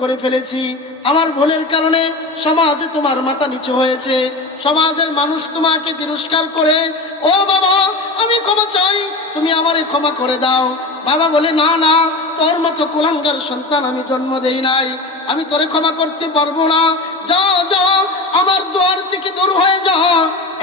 করে ফেলেছি, আমার ভুলের কারণে সমাজে তোমার মাথা নিচু হয়েছে, সমাজের মানুষ তোমাকে তিরস্কার করে, ও বাবা আমি ক্ষমা চাই, তুমি আমারে ক্ষমা করে দাও। বাবা বলে, না না, তোর মতো কুলাঙ্গার সন্তান আমি জন্ম দেই নাই, আমি তোরে ক্ষমা করতে পারবো না, যাও যাও আমার দুয়ার থেকে দূর হয়ে যাও।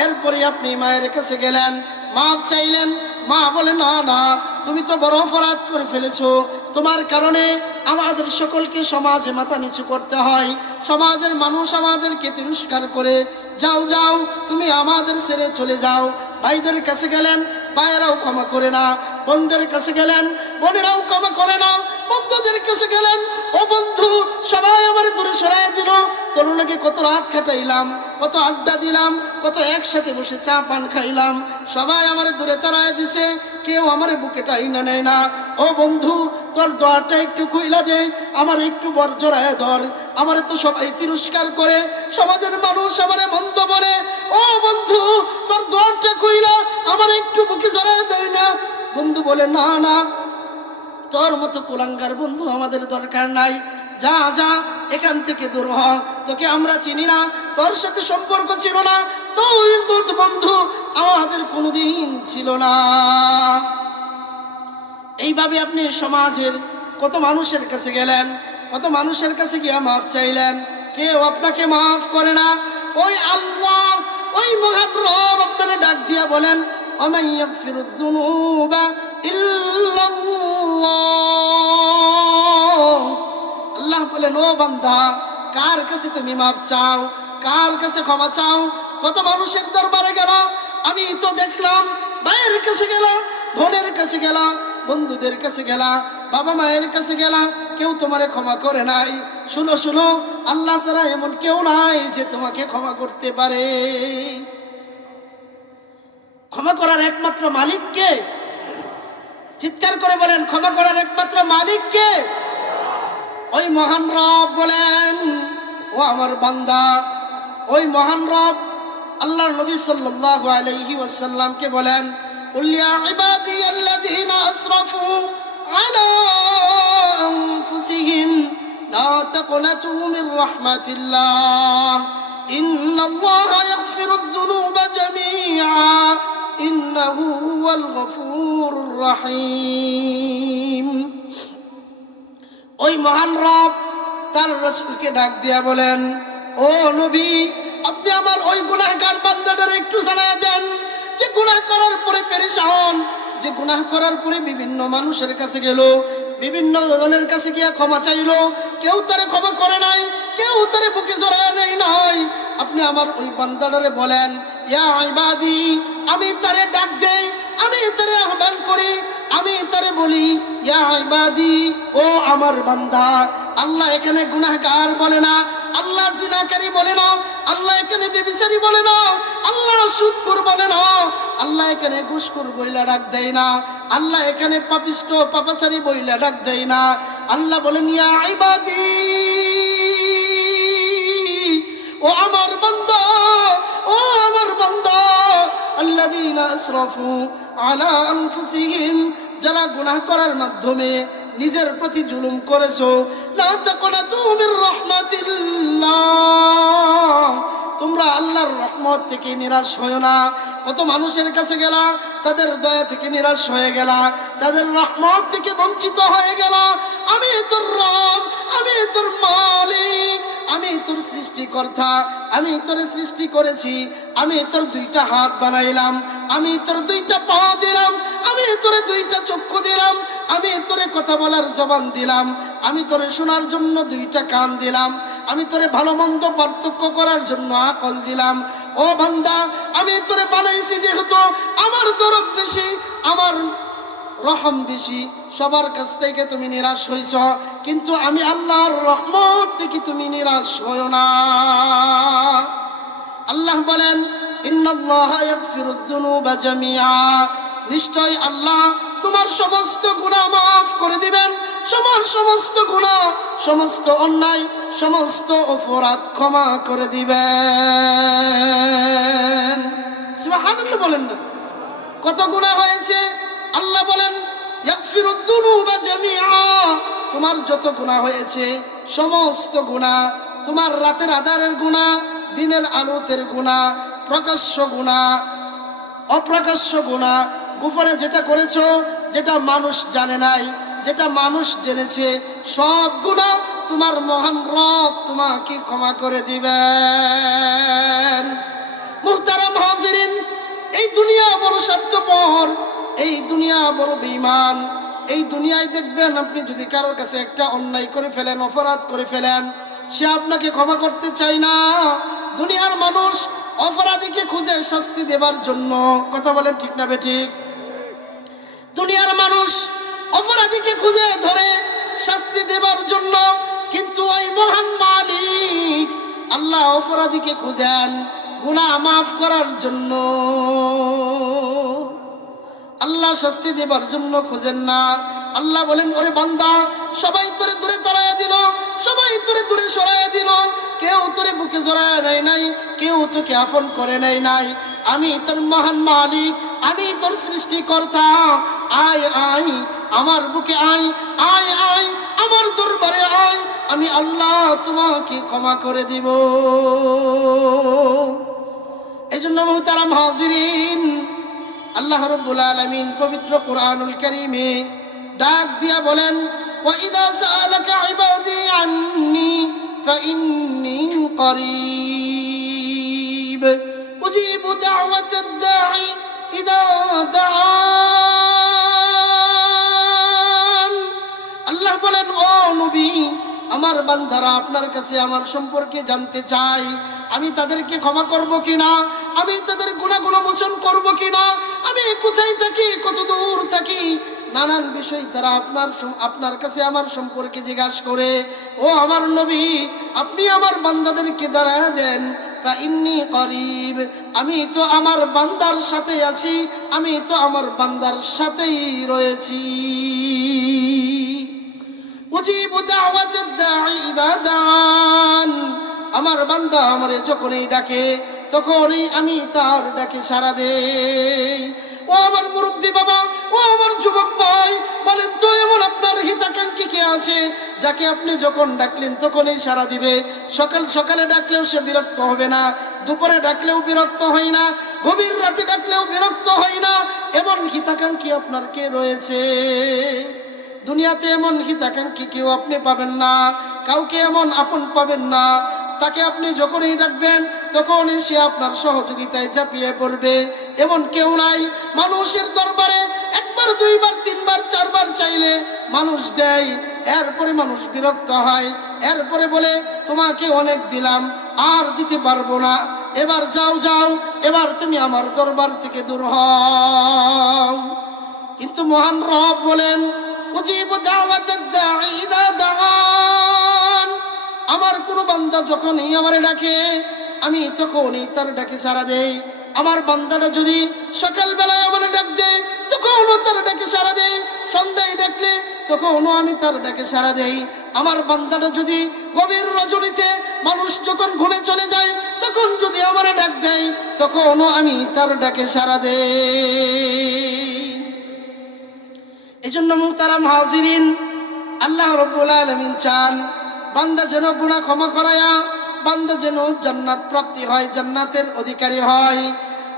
এরপরে আপনি মায়ের কাছে গেলেন, মাফ চাইলেন। মা বলে, না না, তুমি তো বড় অপরাধ করে ফেলেছো, তোমার কারণে আমাদের সকলকে সমাজে মাথা নিচু করতে হয়, সমাজের মানুষ আমাদেরকে তিরস্কার করে, যাও যাও তুমি আমাদের ছেড়ে চলে যাও। ভাইদের কাছে গেলেন, ভাইয়েরাও ক্ষমা করে না, বোনদের কাছে গেলেন, বোনেরাও ক্ষমা করে না, বন্ধুদের কাছে গেলেন, ও বন্ধু সবাই আমার দূরে সরাই দিল, তোর লাগে কত রাত কাটাইলাম, কত আড্ডা দিলাম, কত একসাথে বসে চা পান খাইলাম, সবাই আমার দূরে তাড়ায় দিছে, কেউ আমার বুকে টাইনা নেয় না। ও বন্ধু তোর দোয়ারটা একটু খুইলা দে, আমার একটু বর জড়ায় ধর, আমারে তো সবাই তিরস্কার করে, সমাজের মানুষ আমারে মন্দ বলে, ও বন্ধু তোর দোয়ারটা খুইলা আমার একটু বুকে জড়ায় দেয় না। বন্ধু বলে, না না, তোর মতো কুলাঙ্গার বন্ধু আমাদের দরকার নাই, যা যা এখান থেকে দূর হ, তোকে আমরা চিনি না, তোর সাথে সম্পর্ক ছিল না, তোর বন্ধু আমাদের কোনোদিন ছিল না। এইভাবে আপনি সমাজের কত মানুষের কাছে গেলেন, কত মানুষের কাছে গিয়া মাফ চাইলেন, কেউ আপনাকে মাফ করে না। ওই আল্লাহ, ওই মহান রব আপনারা ডাক দিয়া বলেন, ওয়ামান ইয়াগফিরুয যুনুবা ইল্লাল্লাহ। আল্লাহ বলেন, ও বান্দা, কার কাছে তুমি মাফ চাও, কার কাছে ক্ষমা চাও? কত মানুষের দরবারে গেল, আমি তো দেখলাম, ভাইয়ের কাছে গেল, বোনের কাছে গেল, বন্ধুদের কাছে গেলা, বাবা মায়ের কাছে গেলা, কেউ তোমারে ক্ষমা করে নাই। শুনো শুনো, আল্লাহ ছাড়া এমন কেউ নাই যে তোমাকে ক্ষমা করতে পারে। ক্ষমা করার একমাত্র মালিক কে? চিৎকার করে বলেন, ক্ষমা করার একমাত্র মালিক কে? ওই মহান রব বলেন, ও আমার বান্দা, ওই মহান রব আল্লাহর নবী সাল্লাল্লাহু আলাইহি ওয়াসাল্লামকে বলেন, কুল ইয়া ইবাদিয়াল্লাযীনা আসরাফু আলা আনফুসিহিম লা তাকনাতু মির রাহমাতিল্লাহ ইন্নাল্লাহা ইয়াগফিরুয যুনুবা জামিআ ইন্নাহু হুয়াল গফুরুর রহিম। ওই মহান রব তার রাসূলকে ডাক দিয়া বলেন, ও নবী, আপনি আমার ওই গুনাহগার বান্দাটারে একটু জানায় দেন, যে গুনাহ করার পরে পেরেশান, যে গুনাহ করার পরে বিভিন্ন মানুষের কাছে গেল, বিভিন্ন জনের কাছে গিয়া ক্ষমা চাইল, কেউ তারে ক্ষমা করে নাই, কেউ তারে বুকে জড়ায় নেয় নাই। আপনি আমার ওই বান্দাটারে বলেন, ইয়া ইবাদি, আমি তারে ডাক দেই, আমি তারে আহ্বান করি, আমি তারে বলি, ইয়া ইবাদি, ও আমার বান্দা। আল্লাহ এখানে গুনাহগার বলে না, আল্লাহ জিনাকারী বলে না, আল্লাহ এখানে ব্যভিচারী বলে না, আল্লাহ সুদখোর বলে না, আল্লাহ এখানে ঘুষখোর বইলা ডাক দেয় না, আল্লাহ এখানে পাপিষ্ট পাপাচারী বইলা ডাক দেয় না। আল্লাহ বলেন, ইয়া ইবাদি, ও আমার বান্দা, ও আমার বান্দা, আল্লাযীনা আসরাফু আলা আনফুসিহিম, যারা গুনাহ করার মাধ্যমে নিজের প্রতি জুলুম করেছো, লা তাকনাতু মির রাহমাতিল্লাহ, তোমরা আল্লাহর রহমত থেকে নিরাশ হয় না। কত মানুষের কাছে গেলা, তাদের দয়া থেকে নিরাশ হয়ে গেলা, তাদের রহমত থেকে বঞ্চিত হয়ে গেলা। আমি তোর রব, আমি তোর মালিক, আমি তোর সৃষ্টিকর্তা, আমি তোর সৃষ্টি করেছি, আমি তোর দুইটা হাত বানাইলাম, আমি তোর দুইটা পা দিলাম, আমি তোরে দুইটা চক্ষু দিলাম, আমি তোরে কথা বলার জবান দিলাম, আমি তোরে শোনার জন্য দুইটা কান দিলাম, আমি তোরে ভালো মন্দ পার্থক্য করার জন্য আকল দিলাম। ও বান্দা, আমি তোরে বানাইছি যেহেতু আমার দরদ বেশি, আমার রহম বেশি, সবার কাছ থেকে তুমি নিরাশ হইছ, কিন্তু আমি আল্লাহর রহমত থেকে তুমি নিরাশ হও না। আল্লাহ বলেন, ইন্নাল্লাহা ইয়াগফিরুয যুনুবা জামিআ, নিশ্চয় আল্লাহ তোমার সমস্ত গুনাহ মাফ করে দিবেন, তোমার সমস্ত গুনাহ, সমস্ত অন্যায়, সমস্ত অপরাধ ক্ষমা করে দিবেন। সুবহানাল্লাহ বলেন না? কত গুনাহ হয়েছে, আল্লাহ বলেন ইয়াগফিরুয যুনুবা জামিআ, তোমার যত গুনাহ হয়েছে সমস্ত গুনাহ, তোমার রাতের আধারের গুনাহ, দিনের আলোতের গুনাহ, প্রকাশ্য গুনাহ, অপ্রকাশ্য গুনাহ, গোপনে যেটা করেছো, যেটা মানুষ জানে নাই, যেটা মানুষ জেনেছে, সব গুনাহ তোমার মহান রব তোমাকে ক্ষমা করে দিবেন। মুহতারাম হাজিরিন, এই দুনিয়া বড় স্বার্থপর, এই দুনিয়া বড় বেঈমান। এই দুনিয়ায় দেখবেন আপনি যদি কারোর কাছে একটা অন্যায় করে ফেলেন, অপরাধ করে ফেলেন, সে আপনাকে ক্ষমা করতে চায় না। দুনিয়ার মানুষ অপরাধীকে খুঁজে শাস্তি দেবার জন্য, কথা বলেন ঠিক না বেঠিক? দুনিয়ার মানুষ অপরাধীকে খুঁজে ধরে শাস্তি দেবার জন্য, কিন্তু ওই মহান মালিক আল্লাহ অপরাধীকে খুঁজেন গুনাহ মাফ করার জন্য। আল্লাহ শাস্তি দেবার জন্য খোঁজেন না। আল্লাহ বলেন, ওরে বান্দা, সবাই তোরে দূরে তাড়াইয়া দিল, সবাই তোরে দূরে সরাইয়া দিল, কেউ তোরে বুকে জড়ায় নেয় নাই, কেউ তোকে আপন করে নেয় নাই। আমি তোর মহান মালিক, আমি তোর সৃষ্টিকর্তা। আয় আয় আমার বুকে, আয় আয় আয় আমার দরবারে আয়, আমি আল্লাহ তোমাকে ক্ষমা করে দিব। এই জন্য মুহতারাম হাজিরিন, আল্লাহ রাব্বুল আলামিন পবিত্র কোরআনুল কারীমে ডাক দিয়া বলেন, ওয়াইদা সাআলাকা ইবাদি আন্নী ফাইন্নী করিব উজিবু দাওয়াতাদ দাঈ ইযা দাআন। আল্লাহ বলেন, ও নবী, আমার বান্দারা আপনার কাছে আমার সম্পর্কে জানতে চায়, আমি তাদেরকে ক্ষমা করব কিনা, আমি তাদের গুনাহগুলো মোচন করব কিনা, আমি কোথায় থাকি, কত দূর থাকি, নানান বিষয় তারা আপনার কাছে আমার সম্পর্কে জিজ্ঞাসা করে। ও আমার নবী, আপনি আমার বান্দাদেরকে দাঁড়ায় দেন, ফাইন্নী করিব, আমি তো আমার বান্দার সাথে আছি, আমি তো আমার বান্দার সাথেই রয়েছি। উজিবু দাওয়াতাদ দাঈ ইযা দাআন, আমার বান্দা আমারে যখনই ডাকে তখনই আমি তার ডাকে সাড়া দেই। ও আমার মুরব্বী বাবা, ও আমার যুবক ভাই, বলেন তো এমন আপনার হিতাকাঙ্ক্ষী কে আছে যাকে আপনি যখন ডাকলেন তখনই সাড়া দিবে? সকালে ডাকলেও সে বিরক্ত হবে না, দুপুরে ডাকলেও বিরক্ত হয় না, গভীর রাতে ডাকলেও বিরক্ত হয় না। এমন হিতাকাঙ্ক্ষী আপনার কে রয়েছে? দুনিয়াতে এমন হিতাকাঙ্ক্ষী কেউ আপনি পাবেন না, কাউকে এমন আপন পাবেন না, তাকে আপনি যখনই ডাকবেন তখনই সে আপনার সহযোগিতায় ঝাঁপিয়ে পড়বে। এমন কেউ নাই। মানুষের দরবারে একবার, দুইবার, তিনবার, চারবার চাইলে মানুষ দেয়, এরপরে মানুষ বিরক্ত হয়, এরপরে বলে তোমাকে অনেক দিলাম, আর দিতে পারবো না, এবার যাও যাও, এবার তুমি আমার দরবার থেকে দূর হও। কিন্তু মহান রব বলেন, উজিবু দাওয়াতাদ দাঈ ইযা দাআন, আমার কোন বান্দা যখনই আমারে ডাকে আমি তখনই তার ডাকে সাড়া দেই। আমার বান্দাটা যদি সকালবেলায় আমার ডাক দেয় তখনও তার ডাকে সাড়া দেই, সন্ধ্যায় ডাকলে তখনও আমি তার ডাকে সাড়া দেই। আমার বান্দাটা যদি গভীর রজনীতে মানুষ যখন ঘুমে চলে যায় তখন যদি আমার ডাক দেয় তখনও আমি তার ডাকে সাড়া দেই। এজন্য মুহতারাম হাজিরিন, আল্লাহ রাব্বুল আলামিন চান বান্দা যেন গুনাহ ক্ষমা করায়া বান্দা যেন জান্নাত প্রাপ্তি হয়, জান্নাতের অধিকারী হয়।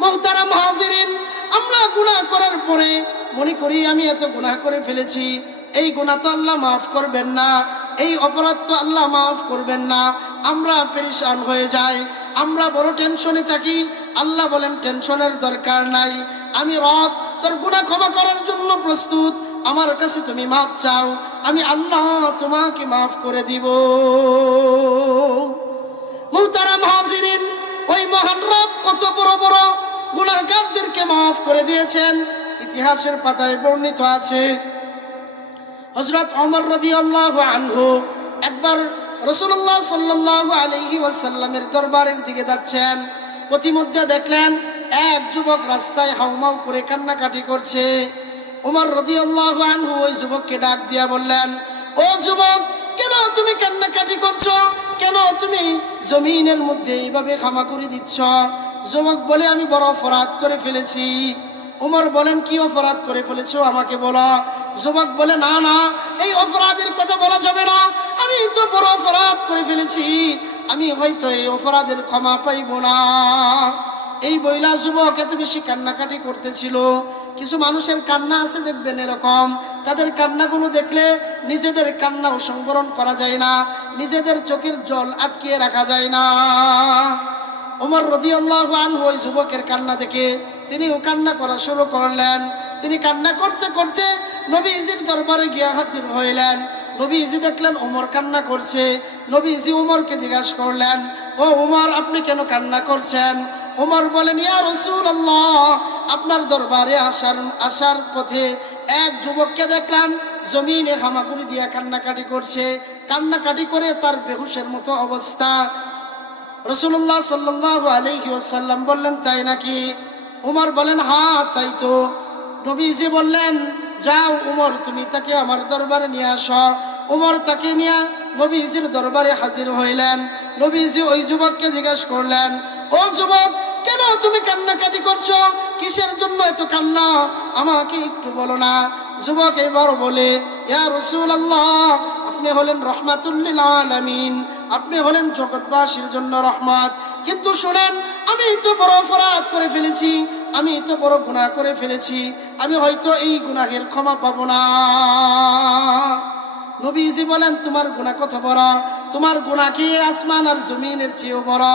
মুহতারাম হাজিরিন, আমরা গুনাহ করার পরে মনে করি আমি এত গুনাহ করে ফেলেছি, এই গুনাহ তো আল্লাহ মাফ করবেন না, এই অপরাধ তো আল্লাহ মাফ করবেন না। আমরা পেরেশান হয়ে যাই, আমরা বড় টেনশনে থাকি। আল্লাহ বলেন, টেনশনের দরকার নাই, আমি রব তোর গুনাহ ক্ষমা করার জন্য প্রস্তুত, আমার কাছে তুমি মাফ চাও, আমি আল্লাহ তোমাকে মাফ করে দিব। মুহতারাম হাজিরিন, ওই মহান রব কত বড় বড় গুনাহগারদেরকে মাফ করে দিয়েছেন, ইতিহাসের পাতায় বর্ণিত আছে। হযরত ওমর রাদিয়াল্লাহু আনহু একবার রাসূলুল্লাহ সাল্লাল্লাহু আলাইহি ওয়াসাল্লামের দরবারের দিকে যাচ্ছেন, প্রতিমধ্যে দেখলেন এক যুবক রাস্তায় হাউমাউ করে কান্নাকাটি করছে। ওমর রাদিয়াল্লাহু আনহু ওই যুবককে ডাক দিয়া বললেন, ও যুবক, কেন তুমি কান্নাকাটি করছো? কেন তুমি জমিনের মধ্যে এইভাবে খামাখুরি দিচ্ছ? যুবক বলে, আমি বড় অপরাধ করে ফেলেছি। ওমর বলেন, কি অপরাধ করে ফেলেছো আমাকে বলো। যুবক বলে, না না, এই অপরাধের কথা বলা যাবে না, আমি তো বড় অপরাধ করে ফেলেছি, আমি হয়তো এই অপরাধের ক্ষমা পাইব না। এই বইলা যুবক এত বেশি কান্নাকাটি করতেছিল। কিছু মানুষের কান্না আছে দেখবেন এরকম, তাদের কান্নাগুলো দেখলে নিজেদের কান্নাও সংবরণ করা যায় না, নিজেদের চোখের জল আটকিয়ে রাখা যায় না। ওমর রাদিয়াল্লাহু আনহু ওই যুবকের কান্না দেখে তিনিও কান্না করা শুরু করলেন। তিনি কান্না করতে করতে নবীজির দরবারে গিয়ে হাজির হইলেন। নবীজি দেখলেন ওমর কান্না করছে। নবীজি ওমরকে জিজ্ঞাসা করলেন, ও ওমর, আপনি কেন কান্না করছেন? ওমর বলেন, ইয়া রাসূলুল্লাহ, আপনার দরবারে আসার পথে এক যুবককে দেখলাম জমিনে হামাগুড়ি দিয়ে কান্নাকাটি করছে। কান্নাকাটি করে তার বেহুশের মতো অবস্থা। রাসূলুল্লাহ সাল্লাল্লাহু আলাইহি ওয়াসাল্লাম বললেন, তাই নাকি? ওমর বলেন, হ্যাঁ তাই তো। নবীজি বললেন, যাও ওমর, তুমি তাকে আমার দরবারে নিয়ে আসো। ওমর তাকে নিয়ে নবীজির দরবারে হাজির হইলেন। নবীজি ওই যুবককে জিজ্ঞাসা করলেন, ও যুবক, কেন তুমি কান্নাকাটি করছো? কিসের জন্য এত কান্না? আমাকে একটু বলো না। যুবক এবার বলে, ইয়া রাসূলুল্লাহ, আপনি হলেন রাহমাতুল লিল আলামিন, আপনি হলেন জগৎবাসীর জন্য রহমত। কিন্তু শুনেন, আমি তো বড় অপরাধ করে ফেলেছি, আমি তো বড় গুনাহ করে ফেলেছি, আমি হয়তো এই গুনাহের ক্ষমা পাবো না। নবীজি বলেন, তোমার গুনাহ কত বড়? তোমার গুনাহ কি আসমান আর জমিনের চেয়েও বড়?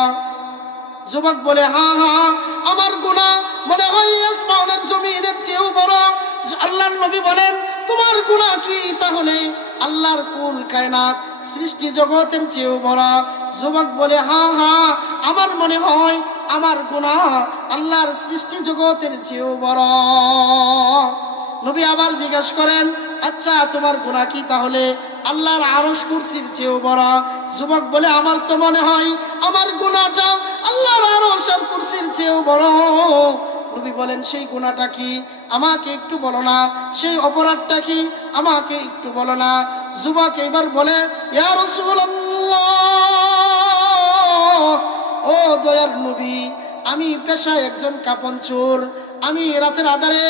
যুবক বলে, হ্যাঁ হ্যাঁ, আমার গুনাহ মনে হয় আসমান আর জমিনের চেয়েও বড়। আল্লাহর নবী বলেন, তোমার গুনাহ কি তাহলে আল্লাহর কুল কায়নাত সৃষ্টি জগতের চেয়েও বড়? যুবক বলে, হ্যাঁ হ্যাঁ, আমার মনে হয় আমার গুনাহ আল্লাহর সৃষ্টি জগতের চেয়েও বড়। নবী আবার জিজ্ঞাসা করেন, আচ্ছা তোমার গুনাহ কি তাহলে আল্লাহর আরশ কুরসির চেয়েও বড়? যুবক বলে, আমার তো মনে হয় আমার গুনাহটা আল্লাহর আরশ আর কুরসির চেয়েও বড়। নবী বলেন, সেই গুনাহটা কি আমাকে একটু বলো না? সেই অপরাধটা কি আমাকে একটু বলো না? যুবক এবার বলে, ইয়া রাসূলুল্লাহ, ও দয়ার নবী, আমি পেশায় একজন কাপন চোর। আমি রাতের আধারে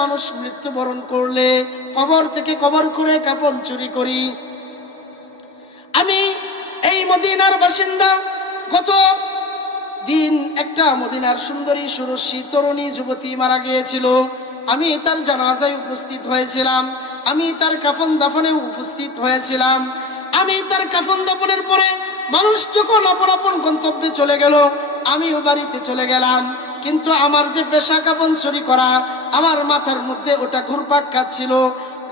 মানুষ মৃত্যুবরণ করলে কবর থেকে কবর করে কাপন চুরি করি। আমি এই মদিনার বাসিন্দা। গত দিন একটা মদিনার সুন্দরী সুরসী তরুণী যুবতী মারা গিয়েছিল। আমি তার জানাজায় উপস্থিত হয়েছিলাম, আমি তার কাফন দাফনে উপস্থিত হয়েছিলাম। আমি তার কাফন দাফনের পরে মানুষ যখন আপন আপন গন্তব্যে চলে গেল, আমিও বাড়িতে চলে গেলাম। কিন্তু আমার যে পেশা কাপন চুরি করা, আমার মাথার মধ্যে ওটা ঘুরপাক খাচ্ছিল।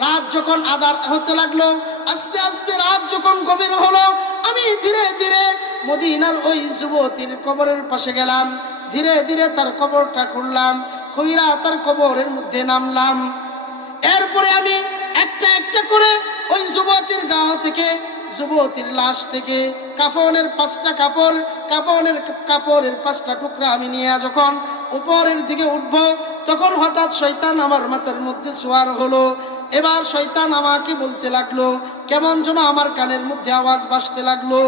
রাত যখন আধার হতে লাগলো, আস্তে আস্তে রাত যখন গভীর হলো, আমি ধীরে ধীরে মদিনার ওই যুবতীর কবরের পাশে গেলাম। ধীরে ধীরে তার কবরটা খুললাম, খুইরা তার কবরের মধ্যে নামলাম। এরপরে আমি একটা একটা করে ওই যুবতীর গাঁ থেকে, যুবতীর লাশ থেকে কাফনের 5টা কাপড়ের 5টা টুকরা আমি নিয়ে যখন উপরের দিকে উঠব, তখন হঠাৎ শয়তান আমার মাথার মধ্যে সোয়ার হলো। এবার শয়তান আমাকে বলতে লাগলো, কেমন যেন আমার কানের মধ্যে আওয়াজ ভাসতে লাগলো,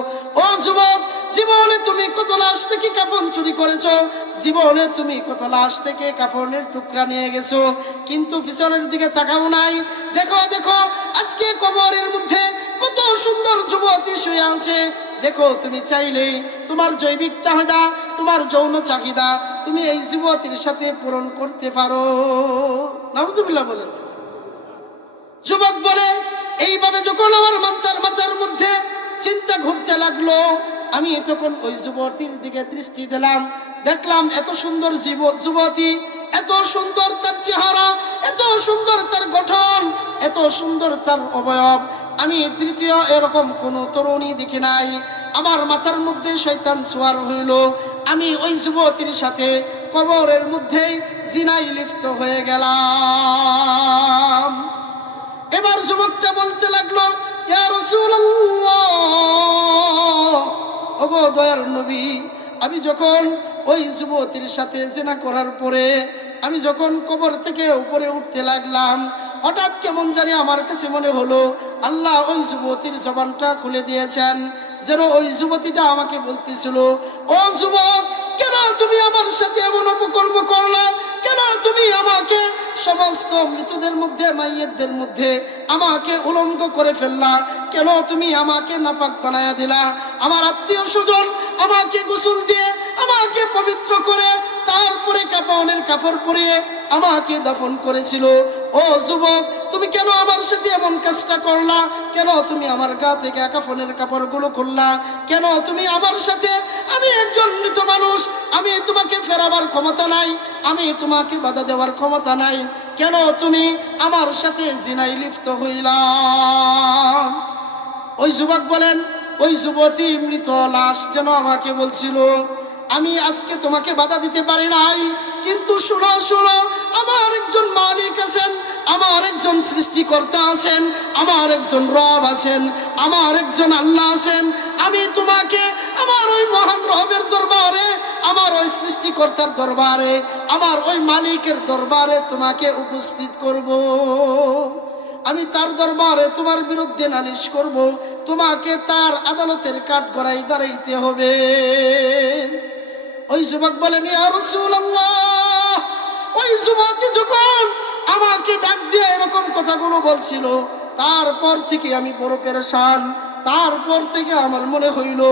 ও যুবক, জীবনে তুমি কত লাশ থেকে কাফন চুরি করেছো, জীবনে তুমি কত লাশ থেকে কাফনের টুকরা নিয়ে গেছো, কিন্তু পিছনের দিকে তাকাও নাই। দেখো দেখো, আজকে কবরের মধ্যে কত সুন্দর যুবতী শুয়ে আছে। দেখো, তুমি চাইলে তোমার জৈবিক চাহিদা, তোমার যৌন চাহিদা তুমি এই যুবতীর সাথে পূরণ করতে পারো। নাউজুবিল্লাহ বলেন। যুবক বলে, এইভাবে যখন আমার মাথার মধ্যে চিন্তা ঘুরতে লাগলো, আমি তখন ওই যুবতীর দিকে দৃষ্টি দিলাম। দেখলাম এত সুন্দর যুবতী, এত সুন্দর তার চেহারা, এত সুন্দর তার গঠন, এত সুন্দর তার অবয়ব, আমি তৃতীয় এরকম কোনো তরুণী দেখি নাই। আমার মাথার মধ্যে শয়তান সোয়ার হইল। আমি ওই যুবতীর সাথে কবরের মধ্যে জিনায় লিপ্ত হয়ে গেলাম। এবার যুবকটা বলতে লাগলো, ইয়া রাসূলুল্লাহ, ওগো দয়ার নবী, আমি যখন ওই যুবতীর সাথে জিনা করার পরে আমি যখন কবর থেকে উপরে উঠতে লাগলাম, হঠাৎ কেমন জানি আমার কাছে মনে হলো আল্লাহ ওই যুবতীর জবানটা খুলে দিয়েছেন। যেন ওই যুবতীটা আমাকে বলতেছিল, ও যুবক, কেন তুমি আমার সাথে এমন অপকর্ম করলা? কেন তুমি আমাকে সমস্ত মৃতদের মধ্যে, মাইয়্যিতদের মধ্যে আমাকে উলঙ্গ করে ফেললা? কেন তুমি আমাকে নাপাক বানায়া দিলা? আমার আত্মীয় স্বজন আমাকে গোসল দিয়ে আমাকে পবিত্র করে তারপরে কাফনের কাপড় পরিয়ে আমাকে দাফন করেছিল। ও যুবক, তুমি কেন আমার সাথে এমন কাজটা করলা? কেন তুমি আমার গা থেকে কাফনের কাপড়গুলো খুললা? কেন তুমি আমার সাথে, আমি একজন মৃত মানুষ, আমি তোমাকে ফেরাবার ক্ষমতা নাই, আমি তোমাকে বাধা দেওয়ার ক্ষমতা নাই, কেন তুমি আমার সাথে জিনায় লিপ্ত হইলা? ওই যুবক বলেন, ওই যুবতী মৃত লাশ যেন আমাকে বলছিল, আমি আজকে তোমাকে বাধা দিতে পারি নাই, কিন্তু শোনো শোনো, আমার একজন মালিক আছেন, আমার একজন সৃষ্টিকর্তা আছেন, আমার একজন রব আছেন, আমার একজন আল্লাহ আছেন। আমি তোমাকে আমার ওই মহান রবের দরবারে, আমার ওই সৃষ্টিকর্তার দরবারে, আমার ওই মালিকের দরবারে তোমাকে উপস্থিত করব। আমি তার দরবারে তোমার বিরুদ্ধে নালিশ করব, তোমাকে তার আদালতের কাঠগড়ায় দাঁড়াইতে হবে। ওই যুবক বলেন, ইয়া রাসূলুল্লাহ, ওই যুবতী যখন আমাকে ডাক দিয়ে এরকম কথাগুলো বলছিল, তারপর থেকে আমি বড় পেরেশান। তারপর থেকে আমার মনে হইল,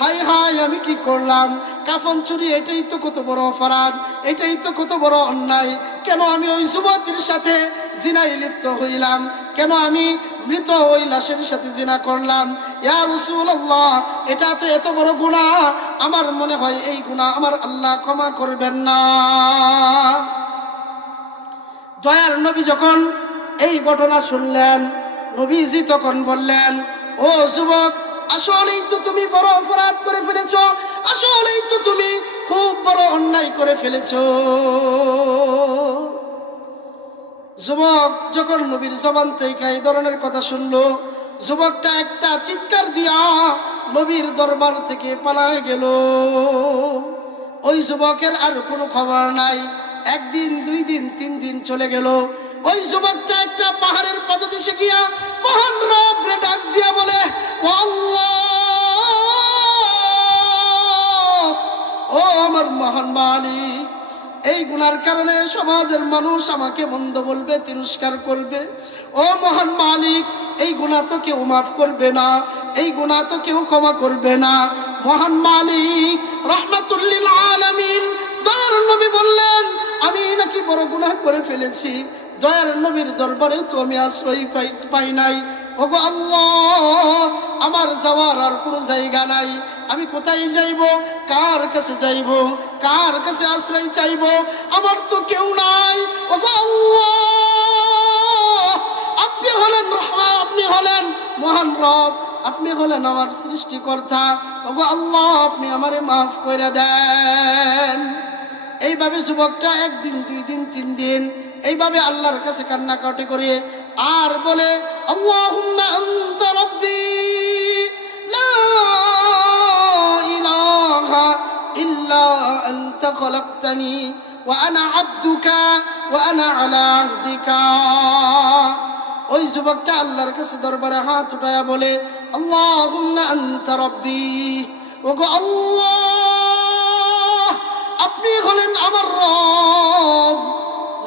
হাই হাই, আমি কি করলাম? কাফন চুরি, এটাই তো কত বড় অপরাধ, এটাই তো কত বড় অন্যায়। কেন আমি ওই যুবতীর সাথে জিনায় লিপ্ত হইলাম? কেন আমি মৃত ওই লাশের সাথে জিনা করলাম? ইয়া রাসূলুল্লাহ, এটা তো এত বড় গুনাহ, আমার মনে হয় এই গুনাহ আমার আল্লাহ ক্ষমা করবেন না। দয়ার নবী যখন এই ঘটনা শুনলেন, নবীজি তখন বললেন, ও যুবক, আসলেই তো তুমি বড় অপরাধ করে ফেলেছ, আসলেই তো তুমি খুব বড় অন্যায় করে ফেলেছ। যুবক যখন নবীর জবান থেকে এই ধরনের কথা শুনলো, যুবকটা একটা চিৎকার দিয়া নবীর দরবার থেকে পালায় গেল। ওই যুবকের আর কোনো খবর নাই। একদিন, 2 দিন, 3 দিন চলে গেল। ওই যুবকটা একটা পাহাড়ের পাদদেশে গিয়া মহান রবরে ডাক দিয়া বলে, ও আল্লাহ, ও আমার মহান মালিক, এই গুনার কারণে সমাজের মানুষ আমাকে মন্দ বলবে, তিরস্কার করবে। ও মহান মালিক, এই গুনাহ তো কেউ মাফ করবে না, এই গুনাহ তো কেউ ক্ষমা করবে না। মহান মালিক রাহমাতুল লিল আলামিন দয়ার নবী বললেন, আমি নাকি বড় গুনাহ করে ফেলেছি, দয়ার নবীর দরবারেও তো আমি আশ্রয় পাই নাই। ওগো আল্লাহ, আমার যাওয়ার আর কোনো জায়গা নাই, আমি কোথায় যাইব, কার কাছে যাইব, কার কাছে আশ্রয় চাইব? আমার তো কেউ নাই। ওগো আল্লাহ, আপনি হলেন রহমান, আপনি হলেন মহান রব, আপনি হলেন আমার সৃষ্টিকর্তা। ওগো আল্লাহ, আপনি আমারে মাফ করে দেন। এইভাবে যুবকটা 1 দিন, 2 দিন, 3 দিন এইভাবে আল্লাহর কাছে কান্নাকাটি করে আর বলে, আল্লাহুম্মা আনতা রাব্বি লা ইলাহা ইল্লা আনতা খলাকতানি ওয়া আনা আবদুকা ওয়া আনা আলা আহদিকা। ওই যুবকটা আল্লাহর কাছে দরবারে হাত উঠায়া বলে, আল্লাহুম্মা আনতা রাব্বি, ওগো আল্লাহ, আপনি হলেন আমার রব,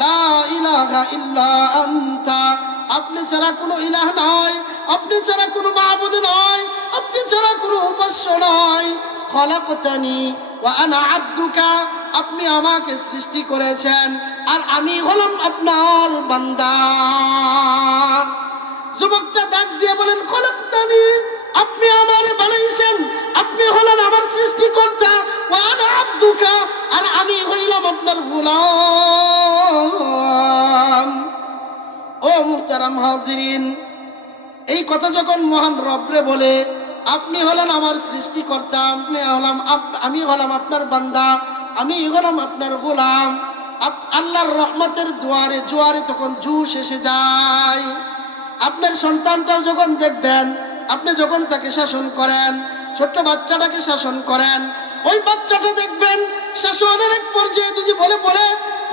লা ইলাহা ইল্লা আনতা, আপনি ছাড়া কোনো ইলাহ নাই, আপনি ছাড়া কোনো মাবুদ নাই, আপনি ছাড়া কোনো উপাস্য নাই। খলাকতানি ওয়া আনা আবদুকা, আপনি আমাকে সৃষ্টি করেছেন আর আমি হলাম আপনার বান্দা। যুবকটা ডাক দিয়ে বলেন, খলাকতানি, আপনি আমারে বানাইছেন, আপনি হলেন আমার সৃষ্টিকর্তা, ওয়া আনা আবদুকা, আর আমি হইলাম আপনার গোলাম। ও মুহতারাম হাজিরিন, এই কথা যখন মহান রবরে বলে, আপনি হলেন আমার সৃষ্টিকর্তা, আমি হলাম আপনার বান্দা, আমি হলাম আপনার গোলাম, আল্লাহর রহমতের দুয়ারে জোয়ারে তখন জুশ এসে যায়। আপনার সন্তানটাও যখন দেখবেন, আপনি যখন তাকে শাসন করেন, ছোট্ট বাচ্চাটাকে শাসন করেন, ওই বাচ্চাটা দেখবেন শাসনের এক পর্যায়ে যদি বলে,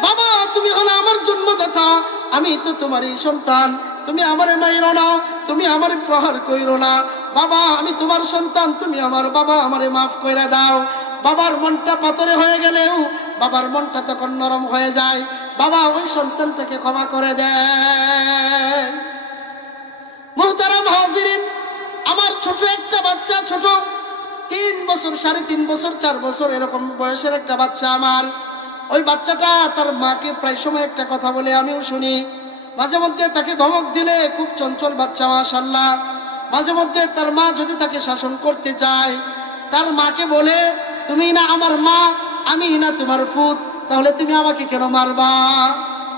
বাবা তুমি হলো আমার জন্মদাতা, আমি তো তোমার এই সন্তান, তুমি আমারে মাইরো না, তুমি আমারে প্রহার কইরো না, বাবা আমি তোমার সন্তান, তুমি আমার বাবা, আমারে মাফ কইরা দাও। বাবার মনটা পাথরে হয়ে গেলেও বাবার মনটা তখন নরম হয়ে যায়, বাবা ওই সন্তানটাকে ক্ষমা করে দেয়। মুহতারাম হাজিরিন, আমার ছোট একটা বাচ্চা, ছোট 3 বছর, 3.5 বছর, 4 বছর এরকম বয়সের একটা বাচ্চা আমার। ওই বাচ্চাটা তার মাকে প্রায় সময় একটা কথা বলে, আমিও শুনি। মাঝে মধ্যে তাকে ধমক দিলে খুব চঞ্চল বাচ্চা, মাশাআল্লাহ। মাঝে মধ্যে তার মা যদি তাকে শাসন করতে চায়, তার মাকে বলে, তুমি না আমার মা, আমি না তোমার ফুত, তাহলে তুমি আমাকে কেন মারবা?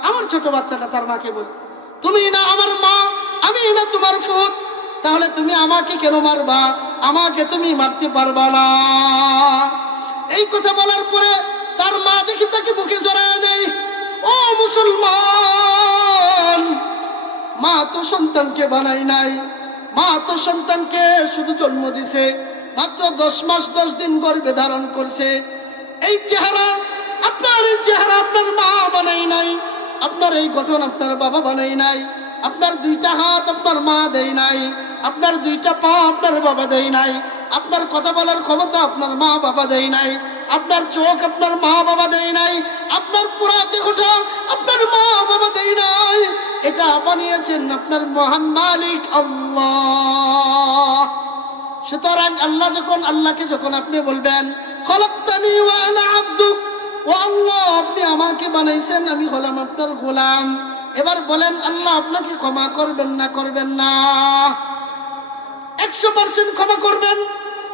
আমার ছোট বাচ্চাটা তার মাকে বলে, তুমি না আমার মা, আমি না তোমার ফুত, তাহলে তুমি আমাকে কেন মারবা? আমাকে তুমি মারতে পারবা না। এই কথা বলার পরে তার মা দেখি তাকে বুকে জড়ায় নেই। ও মুসলমান, মা তো সন্তানকে বানাই নাই, মা তো সন্তানকে শুধু জন্ম দিছে, মাত্র 10 মাস 10 দিন গর্ভে ধারণ করছে। এই চেহারা আপনার, এই চেহারা আপনার মা বানাই নাই, আপনার এই গঠন আপনার বাবা বানাই নাই, আপনার 2টা হাত আপনার মা দেয় নাই, আপনার 2টা পা আপনার বাবা দেয় নাই, আপনার কথা বলার ক্ষমতা আপনার মা বাবা দেয় নাই, আপনার চোখ আপনার মা বাবা দেয় নাই, আপনার পুরা দেহটা আপনার মা বাবা দেয় নাই। এটা বানিয়েছেন আপনার মহান মালিক আল্লাহ। সুতরাং আল্লাহকে যখন আপনি বলবেন, খলাকতানি ওয়া আনা আবদুক, ও আল্লাহ আপনি আমাকে বানাইছেন, আমি হলাম আপনার গোলাম। এবার বলেন, আল্লাহ আপনাকে ক্ষমা করবেন না করবেন না? 100% ক্ষমা করবেন।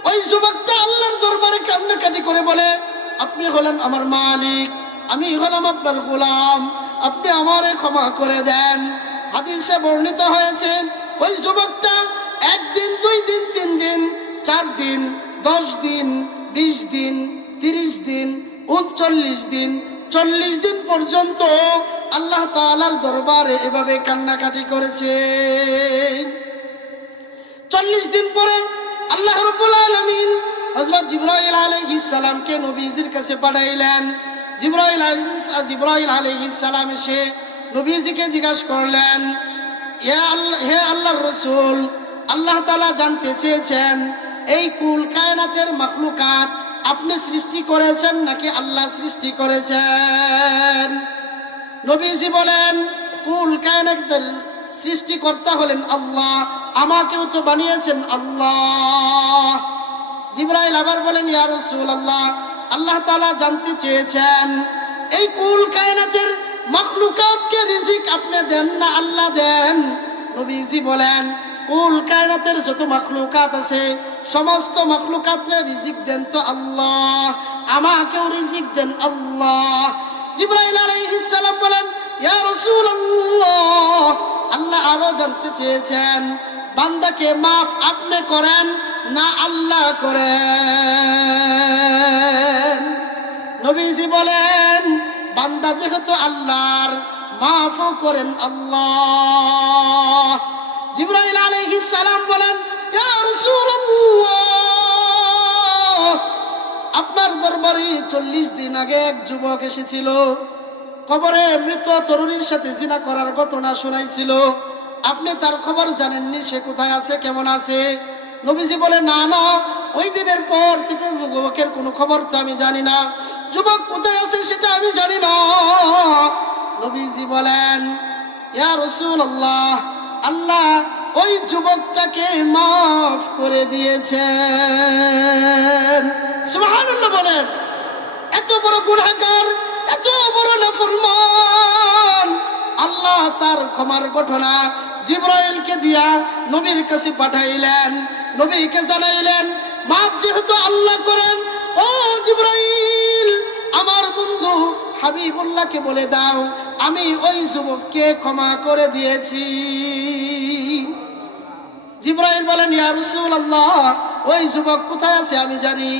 ওই যুবকটা আল্লাহর দরবারে কান্নাকাটি করে বলে, আপনি হলেন আমার মালিক, আমি হলাম আপনার গোলাম, আপনি আমারে ক্ষমা করে দেন। হাদিসে বর্ণিত হয়েছে, ওই যুবকটা 1 দিন, 2 দিন, 3 দিন, 4 দিন, 10 দিন, 20 দিন, 30 দিন, 39 দিন, 40 দিন পর্যন্ত আল্লাহ তাআলার দরবারে এভাবে কান্নাকাটি করেছে। 40 দিন পরে আল্লাহ রাব্বুল আলামিন হযরত জিবরাইল আলাইহিস সালামকে নবীজির কাছে পাঠাইলেন। জিবরাইল আলাইহিস সালাম এসে নবীজিকে জিজ্ঞাসা করলেন, হে আল্লাহর রাসূল, আল্লাহ তাআলা জানতে চেয়েছেন এই কুল কায়নাতের মাখলুকাত আপনি সৃষ্টি করেছেন নাকি আল্লাহ সৃষ্টি করেছেন? নবীজি বলেন, কুল কায়নাতের সৃষ্টিকর্তা হলেন আল্লাহ, আমাকেও তো বানিয়েছেন আল্লাহ। জিবরাইল আবার বলেন, ইয়া রাসূলুল্লাহ, আল্লাহ তাআলা জানতে চেয়েছেন এই কুল কায়নাতের মাখলুকাতকে রিজিক আপনি দেন না আল্লাহ দেন? নবীজি বলেন, কুল কায়নাতের যত মাখলুকাত আছে সমস্ত মাখলুকাতের রিজিক দেন তো আল্লাহ, আমাকেও রিজিক দেন আল্লাহ। জিবরাইল আলাইহিস সালাম বলেন, ইয়া রাসূলুল্লাহ, আল্লাহ আরো জানতে চেয়েছেন বান্দাকে মাফ আপনি করেন না আল্লাহ করেন? নবীজি বলেন, বান্দা যেহেতু আল্লাহর, মাফও করেন আল্লাহ। জিবরাইল আলাইহিস সালাম বলেন, ইয়া রাসূলুল্লাহ, আপনার দরবারে 40 দিন আগে এক যুবক এসেছিল, কবরে মৃত তরুণীর সাথে জিনা করার ঘটনা শোনাইছিল, আপনি তার খবর জানেননি, সে কোথায় আছে, কেমন আছে? নবীজি বলে, না না, ওই দিনের পর থেকে যুবকের কোনো খবর তো আমি জানি না, যুবক কোথায় আছে সেটা আমি জানি না। নবীজি বলেন, ইয়া রাসূলুল্লাহ, আল্লাহ ওই যুবকটাকে মাফ করে দিয়েছেন। সুবহানাল্লাহ বলেন। এত বড় গুনাহগার, এত বড় নাফরমান, আল্লাহ তার ক্ষমার ঘটনা জিবরাইলকে দিয়া নবীর কাছে পাঠাইলেন। নবীকে জানাইলেন, মাফ যেহেতু আল্লাহ করেন, ও জিবরাইল আমার বন্ধু হাবিবুল্লাহকে বলে দাও আমি ওই যুবককে ক্ষমা করে দিয়েছি। জিবরাইল বলেন, ইয়া রাসূলুল্লাহ, ওই যুবক কোথায় আছে আমি জানি।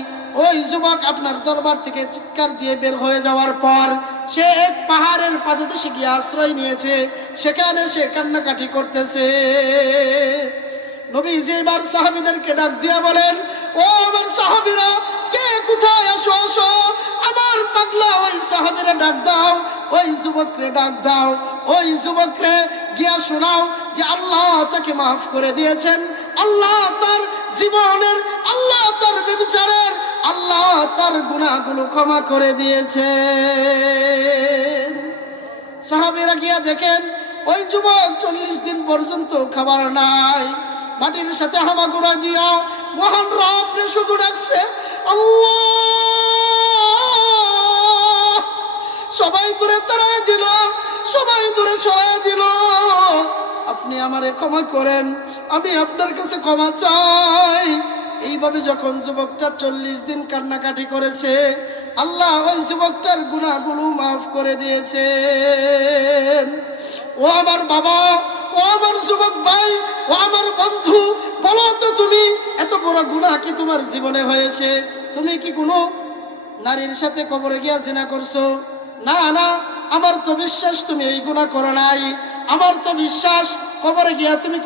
ওই যুবক আপনার দরবার থেকে চিৎকার দিয়ে বের হয়ে যাওয়ার পর সে এক পাহাড়ের পাদদেশে গিয়ে আশ্রয় নিয়েছে, সেখানে সে কান্নাকাটি করতেছে। নবীজি এবার সাহাবীদেরকে ডাক দিয়ে বলেন, ও আমার সাহাবীরা, কে কোথায়, আসো আসো, আমার পাগলা ওই সাহাবীরা ডাক দাও, ওই যুবকরে ডাক দাও, ওই যুবকরে গিয়া শোনাও যে আল্লাহ তাকে মাফ করে দিয়েছেন, আল্লাহ তার জীবনের, আল্লাহ তার ব্যভিচারের, আল্লাহ তার গুনাহগুলো ক্ষমা করে দিয়েছে। সাহাবীরা গিয়া দেখেন ওই যুবক 40 দিন পর্যন্ত খাবার নাই, মাটির সাথে হামাগুড়া দিয়া মহান রবরে শুধু ডাকছে আল্লাহ। সবাই দূরে তাড়ায় দিল, সবাই দূরে সরায় দিল। আপনি আমারে ক্ষমা করেন, আমি আপনার কাছে ক্ষমা চাই। এইভাবে যখন যুবকটা 40 দিন কান্নাকাটি করেছে, আল্লাহ ওই যুবকটার গুনাহগুলো মাফ করে দিয়েছেন। ও আমার বাবা, ও আমার যুবক ভাই, ও আমার বন্ধু, বলো তো তুমি এত বড় গুনাহ কি তোমার জীবনে হয়েছে? তুমি কি কোনো নারীর সাথে কবরে গিয়া জিনা করছো? না না, আমার তো বিশ্বাস তুমি এই গুনাহ করো নাই। আমার তো বিশ্বাস কবরে গিয়া তুমি